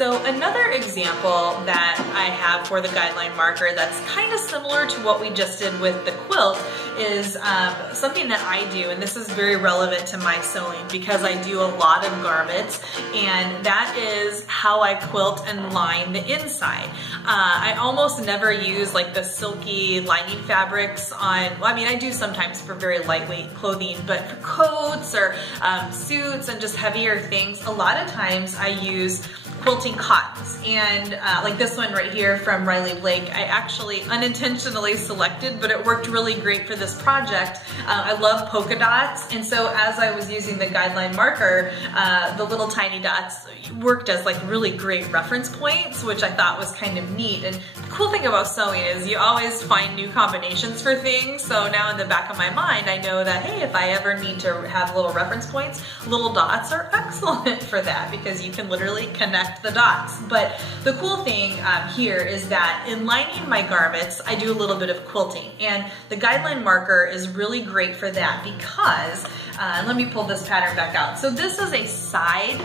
So another example that I have for the guideline marker that's kind of similar to what we just did with the quilt is something that I do, and this is very relevant to my sewing because I do a lot of garments, and that is how I quilt and line the inside. I almost never use like the silky lining fabrics on, well, I mean I do sometimes for very lightweight clothing, but for coats or suits and just heavier things, a lot of times I use quilting cottons, and like this one right here from Riley Blake, I actually unintentionally selected, but it worked really great for this project. I love polka dots, and so as I was using the guideline marker, the little tiny dots worked as like really great reference points, which I thought was kind of neat. And the cool thing about sewing is you always find new combinations for things, so now in the back of my mind I know that, hey, if I ever need to have little reference points, little dots are excellent for that because you can literally connect the dots. But the cool thing here is that in lining my garments, I do a little bit of quilting, and the guideline marker is really great for that because, let me pull this pattern back out. So this is a side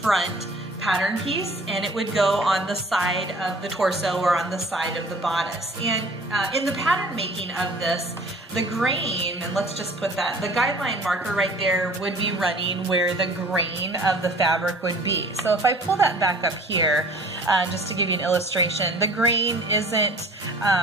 front pattern piece, and it would go on the side of the torso or on the side of the bodice. And in the pattern making of this, the grain, and let's just put that, the guideline marker right there would be running where the grain of the fabric would be. So if I pull that back up here, just to give you an illustration, the grain isn't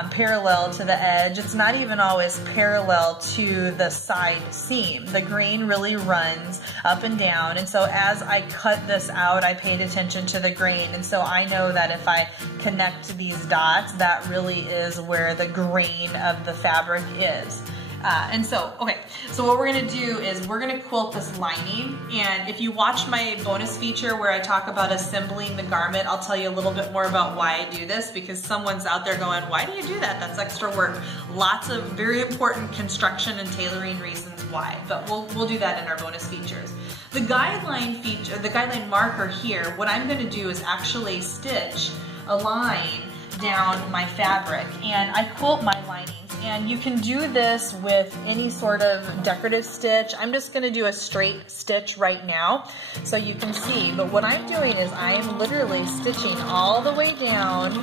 parallel to the edge. It's not even always parallel to the side seam. The grain really runs up and down, and so as I cut this out, I paid attention to the grain, and so I know that if I connect these dots, that really is where the grain of the fabric is. And so, okay, so what we're gonna do is we're gonna quilt this lining, and if you watch my bonus feature where I talk about assembling the garment, I'll tell you a little bit more about why I do this, because someone's out there going, why do you do that? That's extra work. Lots of very important construction and tailoring reasons why, but we'll do that in our bonus features. The guideline feature, the guideline marker here, what I'm gonna do is actually stitch a line down my fabric, and I quilt my linings. And you can do this with any sort of decorative stitch. I'm just gonna do a straight stitch right now so you can see, but what I'm doing is I am literally stitching all the way down,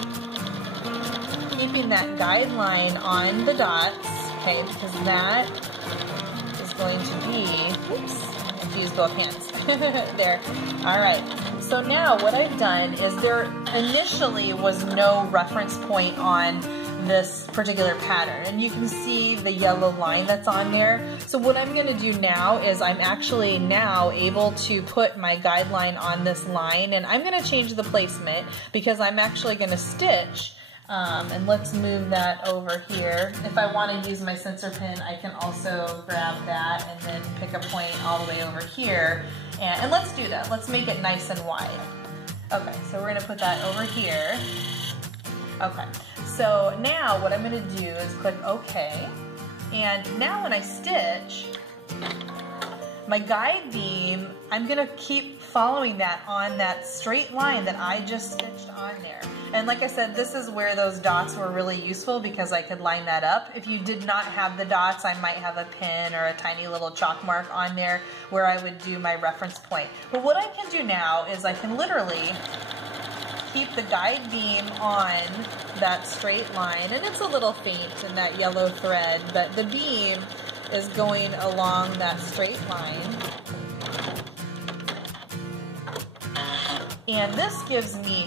keeping that guideline on the dots, okay, because that is going to be, oops, I have to use both hands, there, all right. So now what I've done is there initially was no reference point on this particular pattern, and you can see the yellow line that's on there. So what I'm going to do now is I'm actually now able to put my guideline on this line, and I'm going to change the placement because I'm actually going to stitch, and let's move that over here. If I want to use my sensor pin, I can also grab that and then pick a point all the way over here, and let's do that. Let's make it nice and wide. Okay, so we're going to put that over here. Okay, so now what I'm going to do is click OK, and now when I stitch, my guide beam, I'm going to keep following that on that straight line that I just stitched on there. And like I said, this is where those dots were really useful because I could line that up. If you did not have the dots, I might have a pin or a tiny little chalk mark on there where I would do my reference point. But what I can do now is I can literally keep the guide beam on that straight line, and it's a little faint in that yellow thread, but the beam is going along that straight line. And this gives me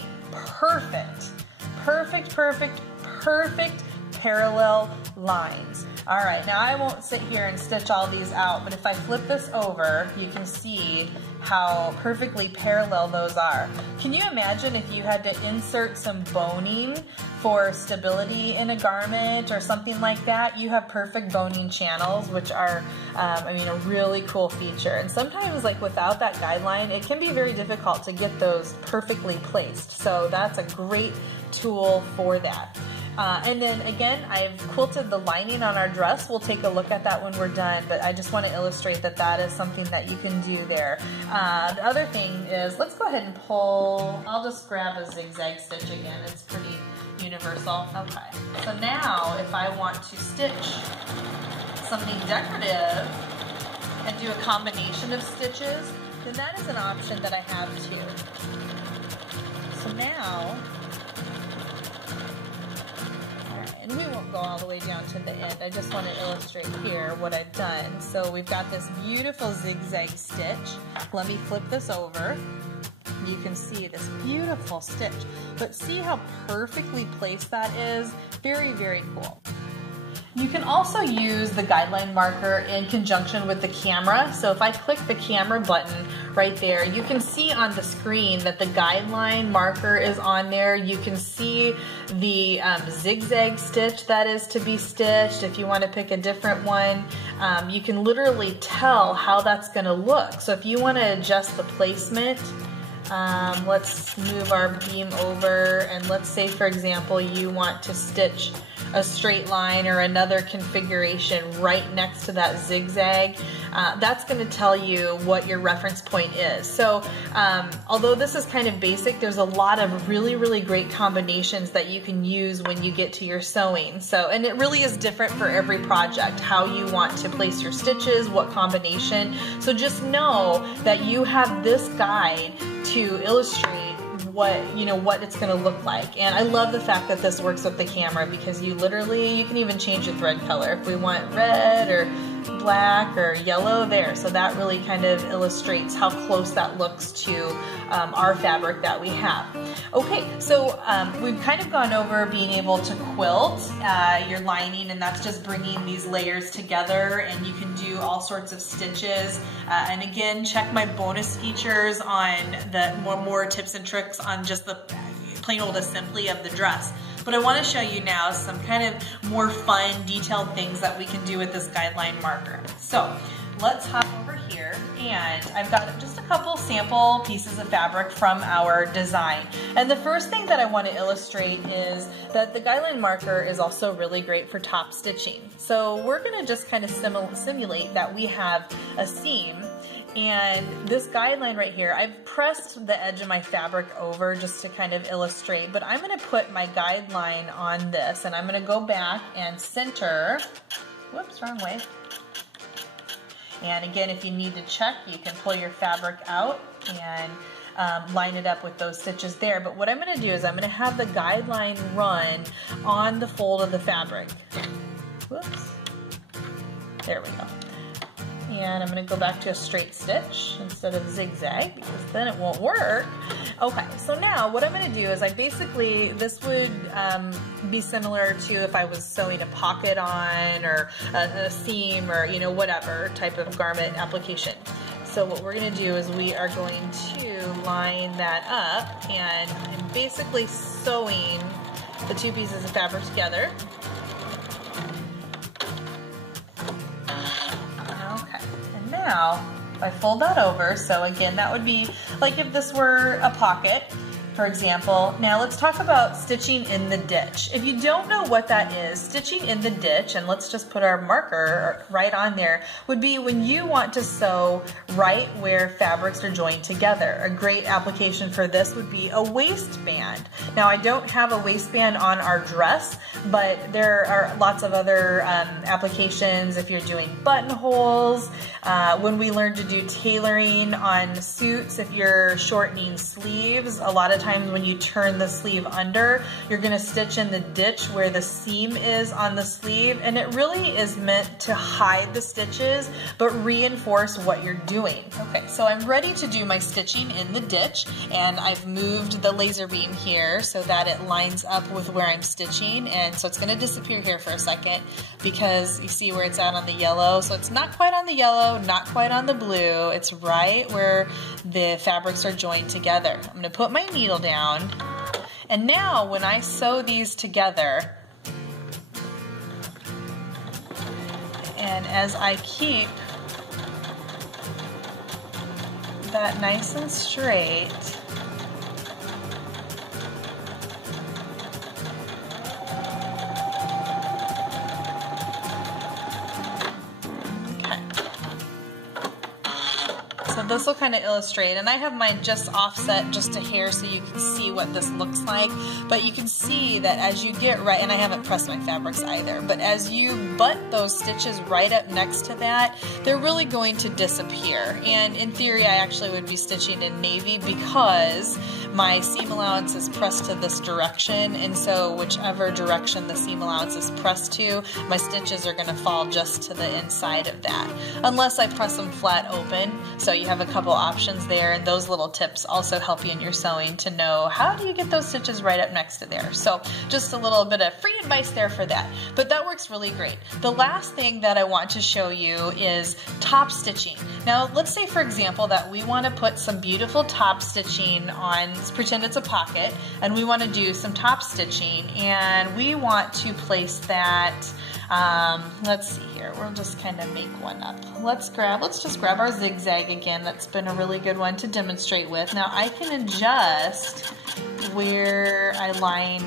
perfect parallel lines. All right, now I won't sit here and stitch all these out, but if I flip this over, you can see how perfectly parallel those are. Can you imagine if you had to insert some boning for stability in a garment or something like that? You have perfect boning channels, which are, I mean, a really cool feature. And sometimes, like without that guideline, it can be very difficult to get those perfectly placed. So that's a great tool for that. And then again, I've quilted the lining on our dress. We'll take a look at that when we're done, but I just want to illustrate that that is something that you can do there. The other thing is, let's go ahead and pull, I'll just grab a zigzag stitch again. It's pretty universal. Okay, so now if I want to stitch something decorative and do a combination of stitches, then that is an option that I have too. So now, and we won't go all the way down to the end. I just want to illustrate here what I've done. So we've got this beautiful zigzag stitch. Let me flip this over. You can see this beautiful stitch, but see how perfectly placed that is? Very, very cool. You can also use the guideline marker in conjunction with the camera. So if I click the camera button right there, you can see on the screen that the guideline marker is on there. You can see the zigzag stitch that is to be stitched. If you want to pick a different one, you can literally tell how that's going to look. So if you want to adjust the placement, let's move our beam over, and let's say, for example, you want to stitch a straight line or another configuration right next to that zigzag. That's going to tell you what your reference point is. So although this is kind of basic, there's a lot of really, really great combinations that you can use when you get to your sewing. So, and it really is different for every project, how you want to place your stitches, what combination. So just know that you have this guide to illustrate what it's going to look like. And I love the fact that this works with the camera, because you can even change your thread color if we want red or black or yellow there. So that really kind of illustrates how close that looks to our fabric that we have. Okay, so we've kind of gone over being able to quilt your lining, and that's just bringing these layers together, and you can do all sorts of stitches. And again, check my bonus features on the more tips and tricks on just the plain old assembly of the dress. But I want to show you now some kind of more fun, detailed things that we can do with this guideline marker. So let's hop over here, and I've got just a couple sample pieces of fabric from our design. And the first thing that I want to illustrate is that the guideline marker is also really great for top stitching. So we're going to just kind of simulate that we have a seam. And this guideline right here, I've pressed the edge of my fabric over just to kind of illustrate, but I'm going to put my guideline on this, and I'm going to go back and center, whoops, wrong way. And again, if you need to check, you can pull your fabric out and line it up with those stitches there. But what I'm going to do is I'm going to have the guideline run on the fold of the fabric. Whoops. There we go. And I'm going to go back to a straight stitch instead of zigzag, because then it won't work. Okay, so now what I'm going to do is this would be similar to if I was sewing a pocket on, or a seam, or whatever type of garment application. So what we're going to do is we are going to line that up, and I'm basically sewing the two pieces of fabric together. Now, if I fold that over, so again, that would be like if this were a pocket, for example. Now let's talk about stitching in the ditch. If you don't know what that is, stitching in the ditch, and let's just put our marker right on there, would be when you want to sew right where fabrics are joined together. A great application for this would be a waistband. Now I don't have a waistband on our dress, but there are lots of other applications if you're doing buttonholes. When we learn to do tailoring on suits, if you're shortening sleeves, a lot of times when you turn the sleeve under, you're going to stitch in the ditch where the seam is on the sleeve, and it really is meant to hide the stitches but reinforce what you're doing. Okay, so I'm ready to do my stitching in the ditch, and I've moved the laser beam here so that it lines up with where I'm stitching, and so it's going to disappear here for a second because you see where it's at on the yellow. So it's not quite on the yellow, not quite on the blue, it's right where the fabrics are joined together. I'm going to put my needle down, and now when I sew these together, and as I keep that nice and straight, so this will kind of illustrate, and I have mine just offset just a hair so you can see what this looks like, but you can see that as you get right, and I haven't pressed my fabrics either, but as you butt those stitches right up next to that, they're really going to disappear. And in theory, I actually would be stitching in navy because my seam allowance is pressed to this direction, and so whichever direction the seam allowance is pressed to, my stitches are going to fall just to the inside of that, unless I press them flat open. So you have a couple options there, and those little tips also help you in your sewing to know how do you get those stitches right up next to there. So just a little bit of free advice there for that, but that works really great. The last thing that I want to show you is top stitching. Now let's say, for example, that we want to put some beautiful top stitching on, let's pretend it's a pocket, and we want to do some top stitching, and we want to place that, let's see here, we'll just kind of make one up. Let's just grab our zigzag again. That's been a really good one to demonstrate with. Now I can adjust where I line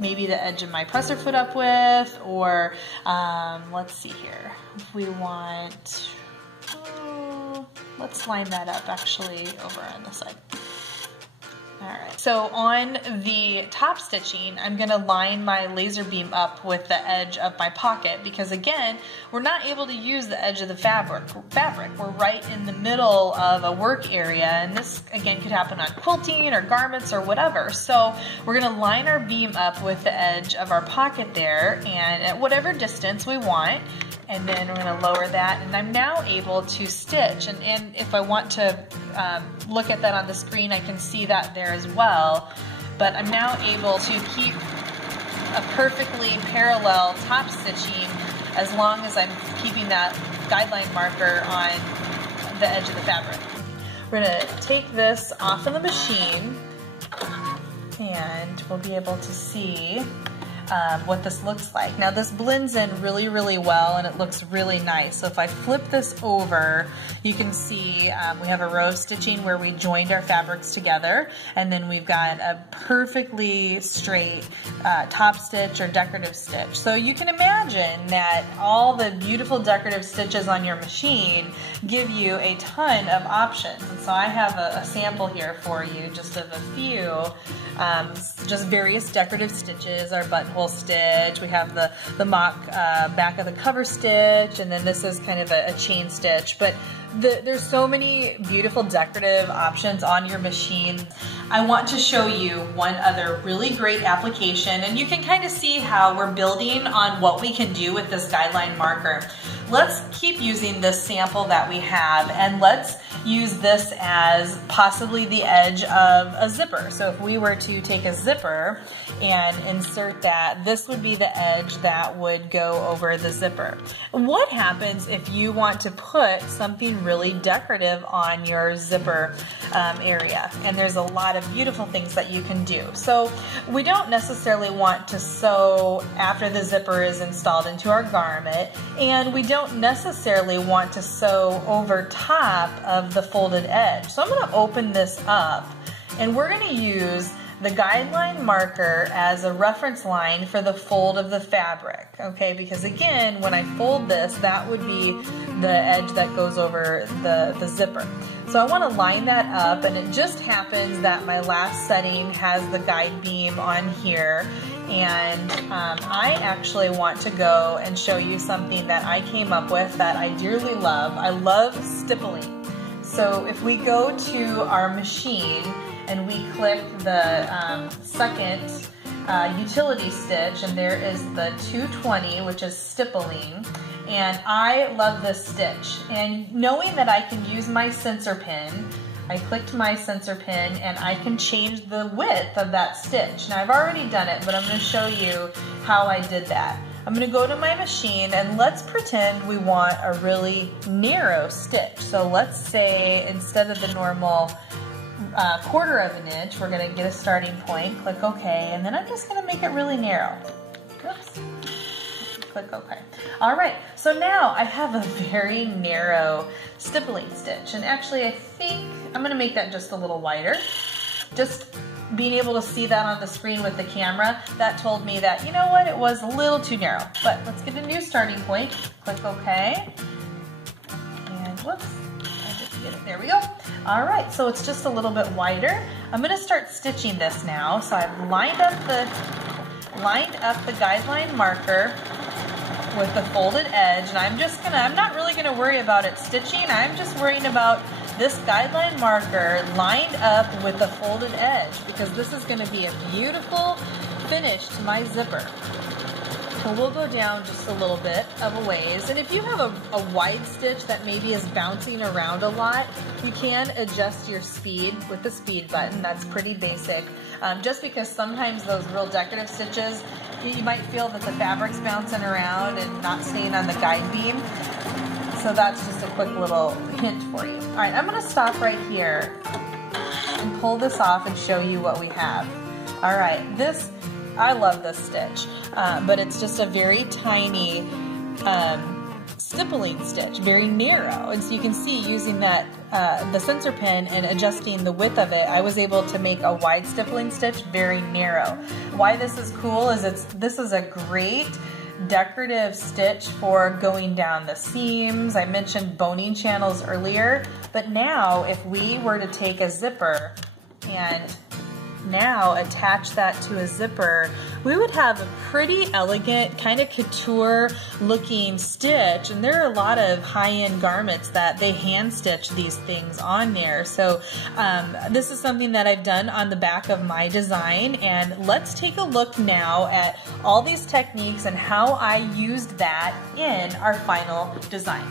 maybe the edge of my presser foot up with, or let's see here, if we want, let's line that up actually over on this side. Alright, so on the top stitching, I'm going to line my laser beam up with the edge of my pocket, because again, we're not able to use the edge of the fabric. We're right in the middle of a work area, and this again could happen on quilting or garments or whatever. So we're going to line our beam up with the edge of our pocket there, and at whatever distance we want. And then we're going to lower that, and I'm now able to stitch, and if I want to look at that on the screen, I can see that there as well, but I'm now able to keep a perfectly parallel top stitching as long as I'm keeping that guideline marker on the edge of the fabric. We're going to take this off of the machine, and we'll be able to see what this looks like. Now this blends in really, really well, and it looks really nice. So if I flip this over, you can see we have a row of stitching where we joined our fabrics together, and then we've got a perfectly straight top stitch or decorative stitch. So you can imagine that all the beautiful decorative stitches on your machine give you a ton of options. And so I have a sample here for you, just of a few, just various decorative stitches. Our buttonhole stitch, we have the mock back of the cover stitch, and then this is kind of a chain stitch. But there's so many beautiful decorative options on your machine. I want to show you one other really great application, and you can kind of see how we're building on what we can do with this guideline marker. Let's keep using this sample that we have, and let's use this as possibly the edge of a zipper. So if we were to take a zipper and insert that, this would be the edge that would go over the zipper. What happens if you want to put something really decorative on your zipper area? And there's a lot of beautiful things that you can do. So we don't necessarily want to sew after the zipper is installed into our garment, and we don't necessarily want to sew over top of the folded edge. So I'm going to open this up, and we're going to use the guideline marker as a reference line for the fold of the fabric, okay? Because again, when I fold this, that would be the edge that goes over the zipper. So I want to line that up, and it just happens that my last setting has the guide beam on here, and I actually want to go and show you something that I came up with that I dearly love. I love stippling. So if we go to our machine and we click the second utility stitch, and there is the 220, which is stippling, and I love this stitch. And knowing that I can use my sensor pin, I clicked my sensor pin, and I can change the width of that stitch. Now I've already done it, but I'm going to show you how I did that. I'm going to go to my machine, and let's pretend we want a really narrow stitch. So let's say instead of the normal 1/4 of an inch, we're going to get a starting point, click OK, and then I'm just going to make it really narrow. Oops. Click OK. Alright, so now I have a very narrow stippling stitch, and actually I think I'm going to make that just a little wider. Just being able to see that on the screen with the camera, that told me that, you know what, it was a little too narrow. But let's get a new starting point, click OK, and whoops, I didn't get it, there we go. Alright, so it's just a little bit wider. I'm going to start stitching this now. So I've lined up the guideline marker with the folded edge, and I'm not really going to worry about it stitching. I'm just worrying about this guideline marker lined up with the folded edge, because this is going to be a beautiful finish to my zipper. So we'll go down just a little bit of a ways, and if you have a wide stitch that maybe is bouncing around a lot, you can adjust your speed with the speed button. That's pretty basic, just because sometimes those real decorative stitches, you might feel that the fabric's bouncing around and not staying on the guide beam. So that's just a quick little hint for you. All right, I'm gonna stop right here and pull this off and show you what we have. All right, I love this stitch, but it's just a very tiny stippling stitch, very narrow. And so you can see, using that the sensor pin and adjusting the width of it, I was able to make a wide stippling stitch very narrow. Why this is cool is this is a great decorative stitch for going down the seams. I mentioned boning channels earlier, but now if we were to take a zipper and now attach that to a zipper, we would have a pretty elegant, kind of couture looking stitch. And there are a lot of high-end garments that they hand stitch these things on there. So this is something that I've done on the back of my design, and let's take a look now at all these techniques and how I used that in our final design.